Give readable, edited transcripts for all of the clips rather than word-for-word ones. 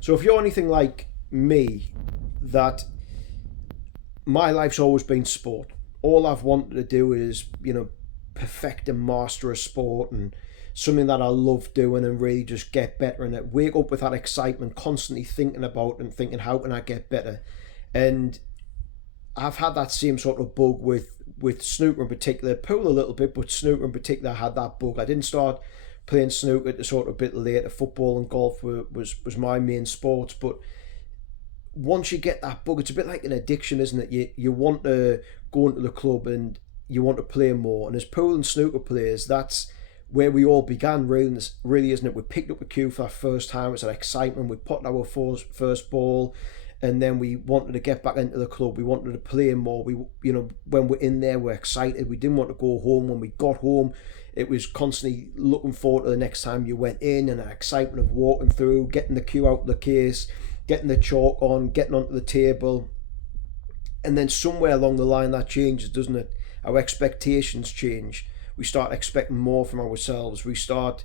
So if you're anything like me, that my life's always been sport. All I've wanted to do is, perfect and master a sport and something that I love doing and really just get better in it. Wake up with that excitement, constantly thinking about and thinking, how can I get better? And I've had that same sort of bug with snooker in particular, pool a little bit, but snooker in particular, I had that bug. I didn't start playing snooker to sort of a bit later. Football and golf was my main sports, but once you get that bug, it's a bit like an addiction, isn't it? You want to go into the club and you want to play more. And as pool and snooker players, that's where we all began, really, isn't it? We picked up a cue for our first time. It's that excitement. We put our first ball, and then we wanted to get back into the club. We wanted to play more. When we're in there, we're excited. We didn't want to go home. When we got home, it was constantly looking forward to the next time you went in, and that excitement of walking through, getting the cue out of the case, getting the chalk on, getting onto the table. And then somewhere along the line that changes, doesn't it? Our expectations change. We start expecting more from ourselves. We start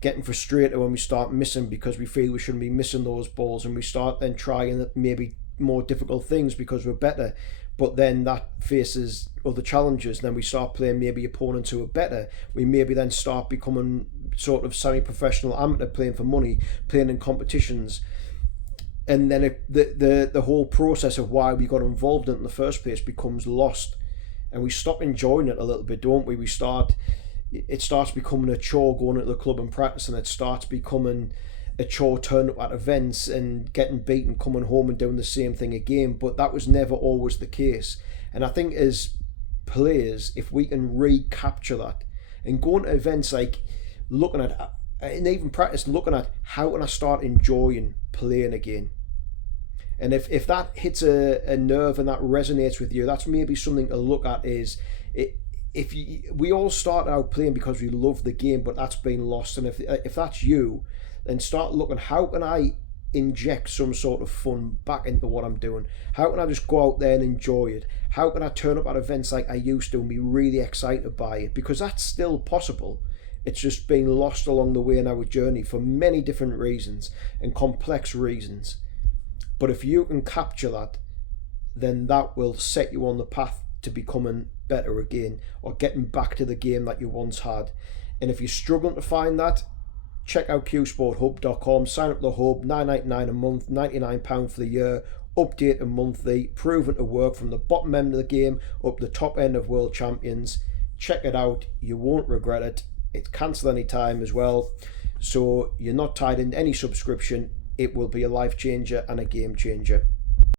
getting frustrated when we start missing because we feel we shouldn't be missing those balls, and we start then trying maybe more difficult things because we're better. But then that faces other challenges. Then we start playing maybe opponents who are better. We maybe then start becoming sort of semi-professional amateur, playing for money, playing in competitions. And then the whole process of why we got involved in the first place becomes lost, and we stop enjoying it a little bit, don't we? It starts becoming a chore going to the club and practicing. It starts becoming a chore turning up at events and getting beaten, coming home and doing the same thing again. But that was never always the case. And I think as players, if we can recapture that and going to events like looking at, and even practice, looking at how can I start enjoying playing again. And if that hits a nerve and that resonates with you, that's maybe something to look at. We all start out playing because we love the game, but that's been lost. And if that's you, then start looking, how can I inject some sort of fun back into what I'm doing? How can I just go out there and enjoy it? How can I turn up at events like I used to and be really excited by it? Because that's still possible. It's just been lost along the way in our journey for many different reasons and complex reasons. But if you can capture that, then that will set you on the path to becoming better again, or getting back to the game that you once had. And if you're struggling to find that, check out qsporthub.com, sign up to the hub, $9.99 a month, £99 for the year, updated monthly, proven to work from the bottom end of the game up the top end of world champions. Check it out, you won't regret it. It's cancel any time as well, so you're not tied into any subscription. It will be a life changer and a game changer.